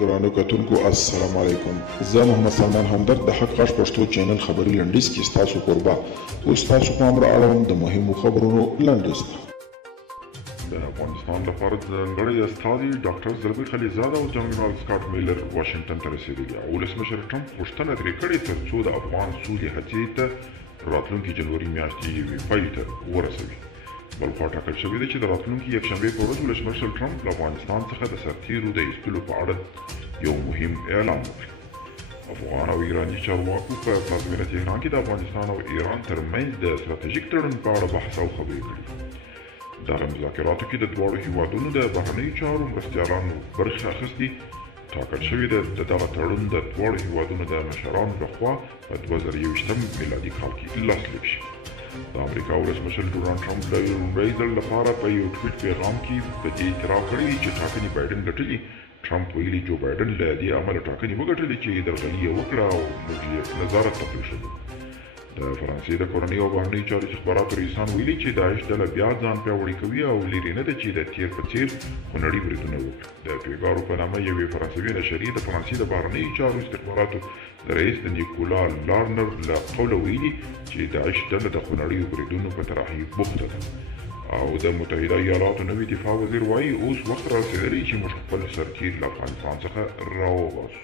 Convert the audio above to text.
ګرانو کتونکو السلام علیکم. زه محمد سلمان همدرد د حق غږ پښتو چینل خبري لنډیز کې ستاسو کوربه اوس تاسو پام را اړوم د مهمو خبرونو لنډیز ته. د افغانستان لپاره ځانګړی استازي ډاکټر زلمي خلیزاده او جنرال سکاټ میلر واشنګټن ته رسېدلي او ولسمشر ټرمپ غوښتنه ترې کړې تر څو د افغان سولې هڅې ته راتلونکي جنوري میاشتې یوې پای ته ورسوي. بل خوا ټاکل شوې ده چې د راتلونکي یکشنبې په ورځ ولسمشر ټرمپ له افغانستان څخه د سرتیرو د ایستلو په اړه یو مهم اعلان وکړي. افغان او ایراني چارواکو په پلازمینه تهران کې د افغانستان او ایران ترمنځ د ستراتیژیک تړون په اړه بحث او خبرې کړي. دغه مذاکراتو کې د دواړو هیوادونو د بهرنیو چارو مرستیالانو برخه اخیستې. ټاکل شوې ده د دغه تړون د دواړو هیوادونو د مشرانو لخوا په 2021 میلادي کال کې لاسلیک شي. د امریکا ولسمشر ډونالډ ټرمپ د لومړي ځل لپاره په یو ټویټ پیغام کې په دې اعتراف کړی چې ټاکنې بایډن ګټلي. ټرمپ ویلي جو بایډن له دې امله ټاکنې وګټلې چې درغلي یې وکړه او موږ یې نظارت ته پرېښودو. د فرانسې د کورنۍ او بهرنیو چارو استخباراتو رئیسان ویلي چې داعش ډله بیا ځان پیاوړې کوي او لرې نه ده چې د تیر په څیر خونړي بریدونه وکړي. د پیګارو په نامه یوې فرانسوي نشریې د فرانسې د بهرنیو چارو استخباراتو د رئیس د نیکولا لارنر له قوله ویلي چې داعش ډله د خونړیو بریدونو په طرحې بوخته ده او د متحده ایالاتو نوي دفاع وزیر وایي اوس وخت رارسېدلی چې موږ خپل سرتیر له افغانستان څخه راوباسو.